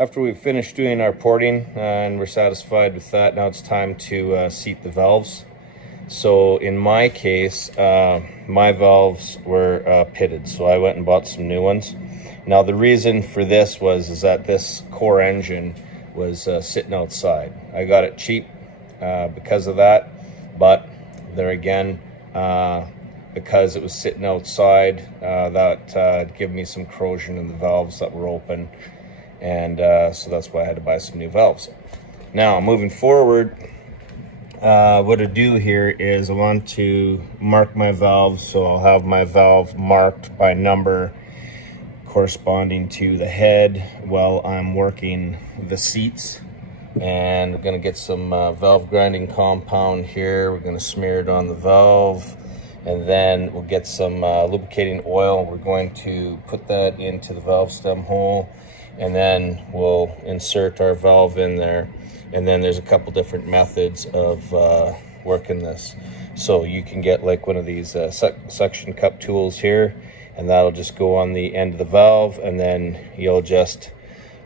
After we've finished doing our porting and we're satisfied with that, now it's time to seat the valves. So in my case, my valves were pitted, so I went and bought some new ones. Now the reason for this is that this core engine was sitting outside. I got it cheap because of that, but there again, because it was sitting outside, that gave me some corrosion in the valves that were open, and so that's why I had to buy some new valves. Now moving forward, what I do here is I want to mark my valves, so I'll have my valve marked by number corresponding to the head while I'm working the seats. And we're going to get some valve grinding compound here. We're going to smear it on the valve, and then we'll get some lubricating oil. We're going to put that into the valve stem hole, and then we'll insert our valve in there. And then there's a couple different methods of working this. So you can get like one of these suction cup tools here, and that'll just go on the end of the valve, and then you'll just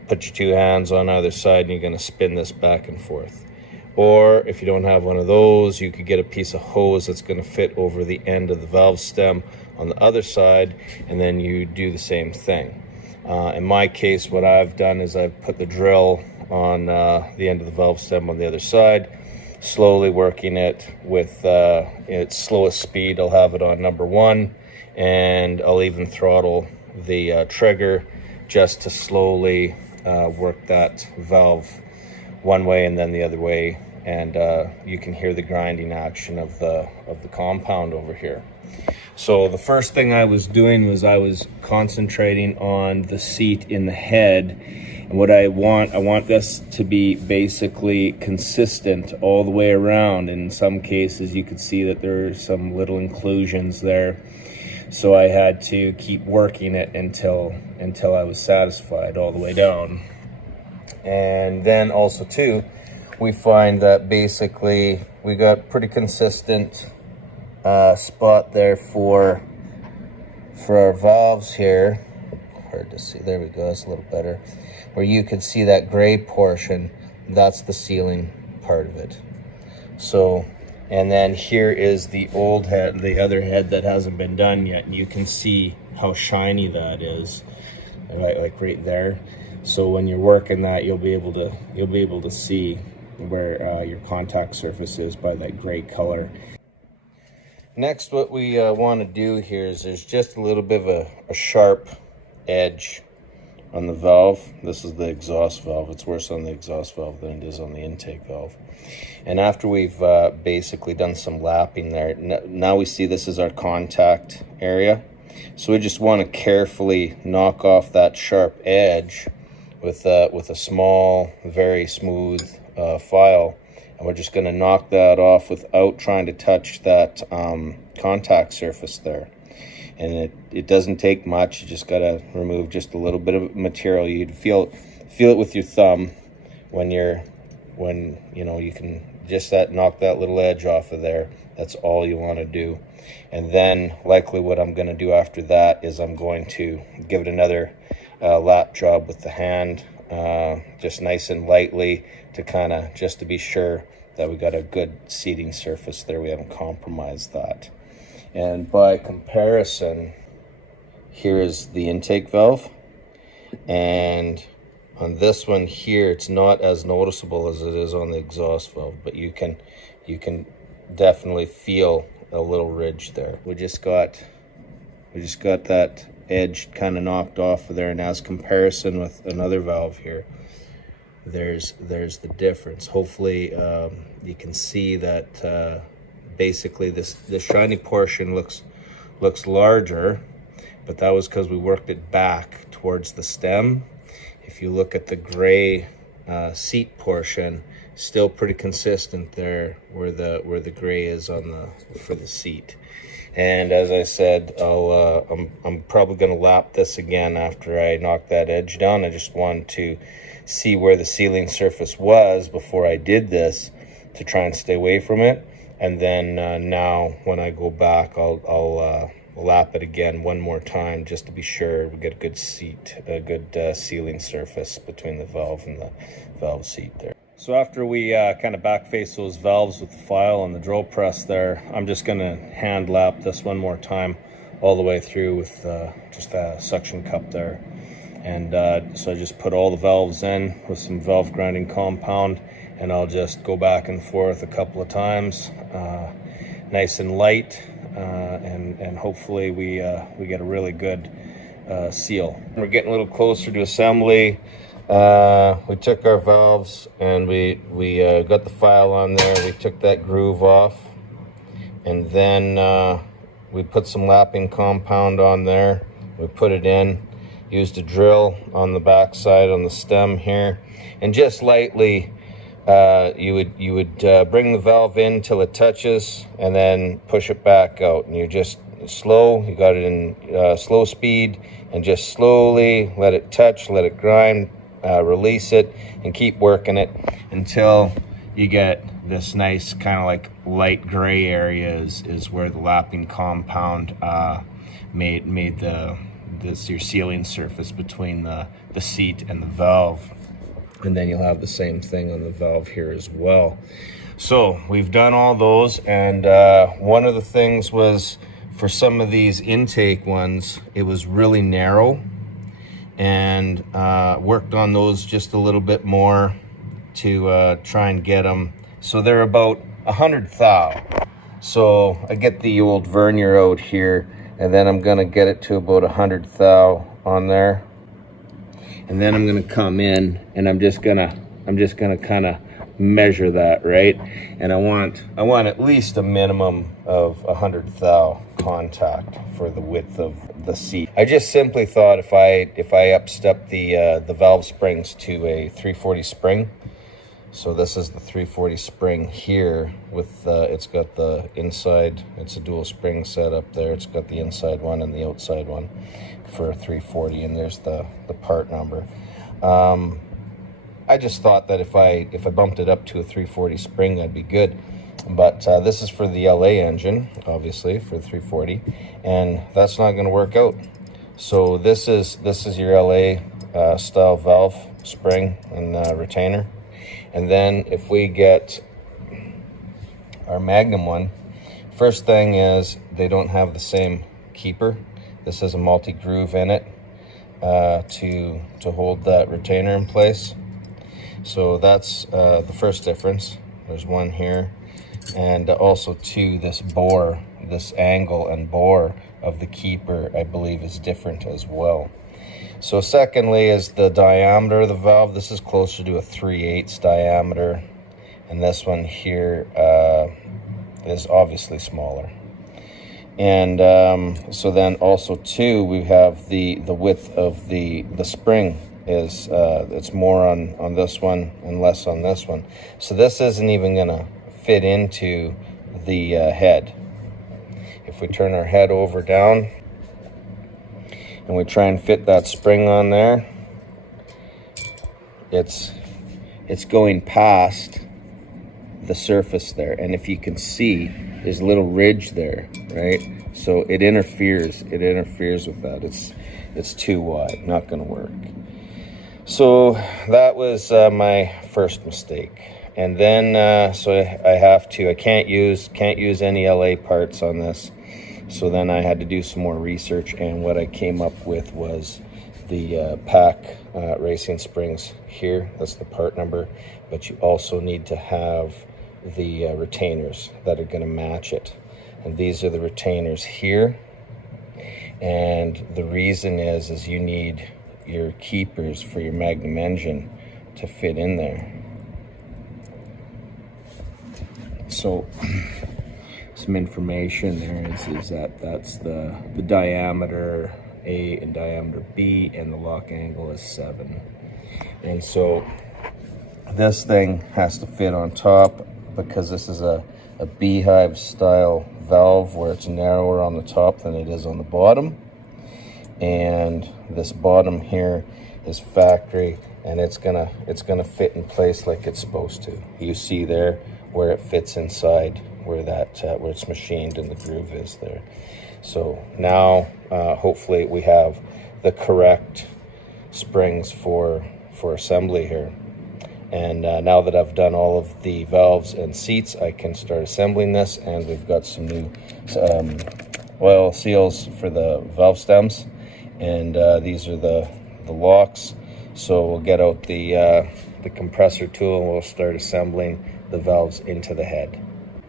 put your two hands on either side and you're going to spin this back and forth. Or if you don't have one of those, you could get a piece of hose that's going to fit over the end of the valve stem on the other side, and then you do the same thing. In my case, what I've done is I've put the drill on the end of the valve stem on the other side, slowly working it with its slowest speed. I'll have it on number 1, and I'll even throttle the trigger just to slowly work that valve one way and then the other way, and you can hear the grinding action of the compound over here. So the first thing I was doing was I was concentrating on the seat in the head, and what I want this to be basically consistent all the way around. In some cases you could see that there are some little inclusions there, so I had to keep working it until I was satisfied all the way down. And then also too, we find that basically we got pretty consistent spot there for our valves here. Hard to see, there we go, that's a little better, where you could see that gray portion. That's the sealing part of it. So, and then here is the old head, the other head that hasn't been done yet, and you can see how shiny that is, right, like right there. So when you're working that, you'll be able to see where your contact surface is by that gray color. Next, what we want to do here is there's just a little bit of a sharp edge on the valve. This is the exhaust valve. It's worse on the exhaust valve than it is on the intake valve. And after we've basically done some lapping there, now we see this is our contact area. So we just want to carefully knock off that sharp edge with a small, very smooth file. And we're just going to knock that off without trying to touch that contact surface there. And it doesn't take much. You just got to remove just a little bit of material. You'd feel it with your thumb when you know, you can just knock that little edge off of there. That's all you want to do. And then likely what I'm going to do after that is I'm going to give it another lap job with the hand, just nice and lightly, to kind of just to be sure that we got a good seating surface there. We haven't compromised that. And by comparison, here is the intake valve, and on this one here, it's not as noticeable as it is on the exhaust valve, but you can definitely feel a little ridge there. We just got that edge kind of knocked off of there, and as comparison with another valve here, there's the difference. Hopefully you can see that basically the shiny portion looks larger, but that was because we worked it back towards the stem. If you look at the gray seat portion, still pretty consistent there where the gray is for the seat. And as I said, I'm probably going to lap this again after I knock that edge down. I just wanted to see where the sealing surface was before I did this, to try and stay away from it. And then now when I go back, I'll lap it again one more time just to be sure we get a good sealing surface between the valve and the valve seat there. So after we kind of back face those valves with the file and the drill press there, I'm just going to hand lap this one more time all the way through with just a suction cup there. And so I just put all the valves in with some valve grinding compound, and I'll just go back and forth a couple of times, nice and light, and hopefully we get a really good seal. We're getting a little closer to assembly. We took our valves and we got the file on there. We took that groove off, and then we put some lapping compound on there. We put it in, used a drill on the back side on the stem here, and just lightly you would bring the valve in till it touches and then push it back out, and you're just slow. You got it in slow speed, and just slowly let it touch, let it grind, release it, and keep working it until you get this nice kind of like light gray area is where the lapping compound made your sealing surface between the seat and the valve. And then you'll have the same thing on the valve here as well. So we've done all those, and one of the things was, for some of these intake ones, it was really narrow, and worked on those just a little bit more to try and get them so they're about 100 thou. So I get the old vernier out here, and then I'm gonna get it to about 100 thou on there, and then I'm gonna come in and I'm just gonna kind of measure that, right? And I want at least a minimum of 100 thou contact for the width of the seat. I just simply thought if I up-step the valve springs to a 340 spring. So this is the 340 spring here with it's got the inside, it's a dual spring setup there. It's got the inside one and the outside one for a 340, and there's the part number. I just thought that if I bumped it up to a 340 spring, that'd be good. But this is for the LA engine, obviously, for 340, and that's not going to work out. So this is your LA style valve spring and retainer. And then if we get our Magnum one, first thing is they don't have the same keeper. This has a multi-groove in it to hold that retainer in place. So that's the first difference. There's one here, and also two, this angle and bore of the keeper, I believe, is different as well. So secondly is the diameter of the valve. This is closer to a 3/8 diameter, and this one here is obviously smaller. And so then also too, we have the width of the spring is it's more on this one and less on this one. So this isn't even gonna fit into the head. If we turn our head over down and we try and fit that spring on there, it's going past the surface there, and if you can see, there's a little ridge there, right? So it interferes with that. It's too wide, not going to work. So that was my first mistake. And then so I can't use any LA parts on this. So then I had to do some more research, and what I came up with was the pack racing springs here. That's the part number, but you also need to have the retainers that are going to match it, and these are the retainers here. And the reason is you need your keepers for your Magnum engine to fit in there. So some information there is that's the diameter A and diameter B, and the lock angle is 7. And so this thing has to fit on top, because this is a beehive style valve where it's narrower on the top than it is on the bottom. And this bottom here is factory, and it's gonna fit in place like it's supposed to. You see there where it fits inside, where it's machined and the groove is there. So now hopefully we have the correct springs for assembly here. And now that I've done all of the valves and seats, I can start assembling this. And we've got some new oil seals for the valve stems, and these are the locks. So we'll get out the compressor tool and we'll start assembling the valves into the head.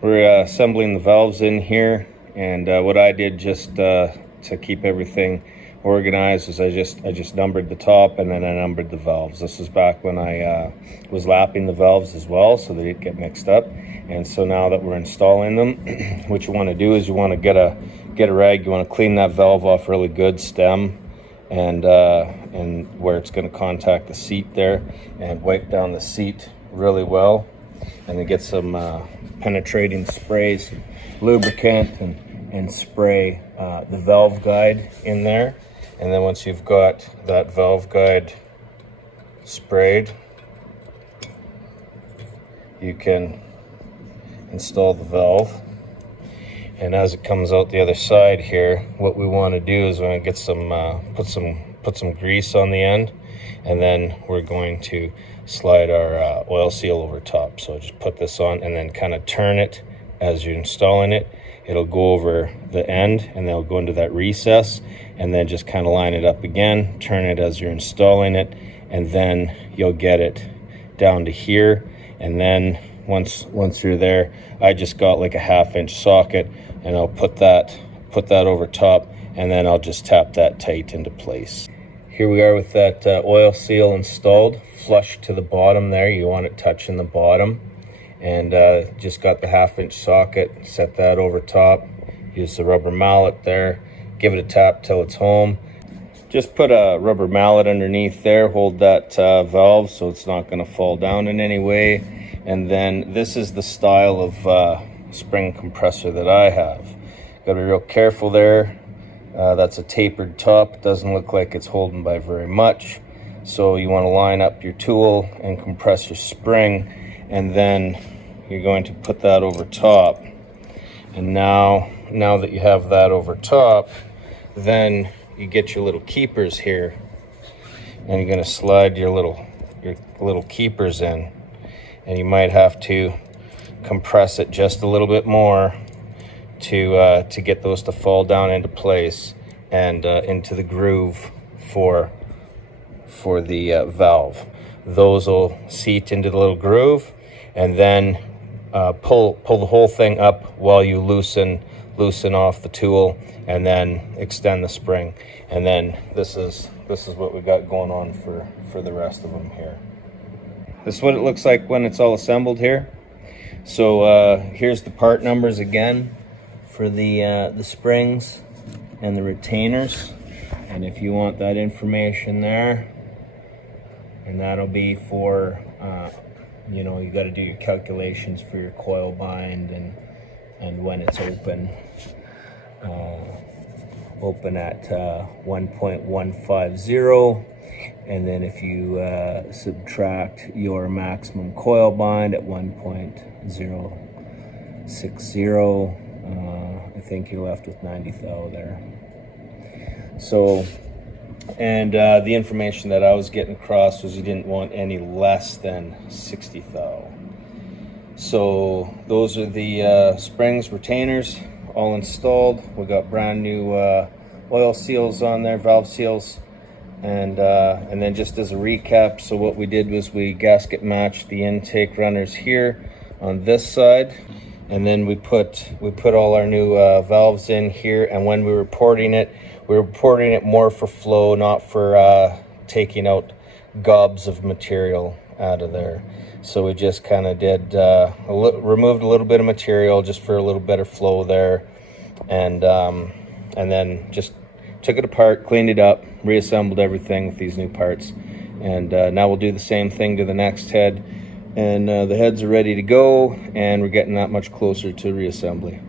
We're assembling the valves in here, and what I did just to keep everything organized is I just numbered the top, and then I numbered the valves. This is back when I was lapping the valves as well, so they didn't get mixed up. And so now that we're installing them, what you want to do is you want to get a rag. You want to clean that valve off really good, stem and where it's going to contact the seat there, and wipe down the seat really well, and then get some penetrating sprays, lubricant, and spray the valve guide in there. And then once you've got that valve guide sprayed, you can install the valve. And as it comes out the other side here, what we want to do is we're going to get some put some grease on the end, and then we're going to slide our oil seal over top. So just put this on and then kind of turn it as you're installing it. It'll go over the end, and then it'll go into that recess, and then just kind of line it up again, turn it as you're installing it, and then you'll get it down to here. And then once you're there, I just got like a 1/2-inch socket, and I'll put that over top, and then I'll just tap that tight into place. Here we are with that oil seal installed, flush to the bottom there. You want it touching the bottom. And just got the 1/2-inch socket, set that over top, use the rubber mallet there, give it a tap till it's home. Just put a rubber mallet underneath there, hold that valve so it's not going to fall down in any way. And then this is the style of spring compressor that I have. Got to be real careful there. That's a tapered top. It doesn't look like it's holding by very much. So you want to line up your tool and compress your spring, and then you're going to put that over top. And now that you have that over top, then you get your little keepers here, and you're going to slide your little keepers in, and you might have to compress it just a little bit more to get those to fall down into place and into the groove for the valve. Those will seat into the little groove, and then pull the whole thing up while you loosen off the tool, and then extend the spring. And then this is what we got going on for the rest of them here. This is what it looks like when it's all assembled here. So here's the part numbers again for the springs and the retainers. And if you want that information there, and that'll be for you know, you got to do your calculations for your coil bind and when it's open at 1.150, and then if you subtract your maximum coil bind at 1.060, I think you're left with 90 thou there. So, and the information that I was getting across was you didn't want any less than 60 thou. So those are the springs, retainers, all installed. We got brand new oil seals on there, valve seals, and then just as a recap, so what we did was we gasket matched the intake runners here on this side, and then we put all our new valves in here. And when we were porting it, more for flow, not for taking out gobs of material out of there. So we just kind of did removed a little bit of material just for a little better flow there, and then just took it apart, cleaned it up, reassembled everything with these new parts. And now we'll do the same thing to the next head, and the heads are ready to go, and we're getting that much closer to reassembly.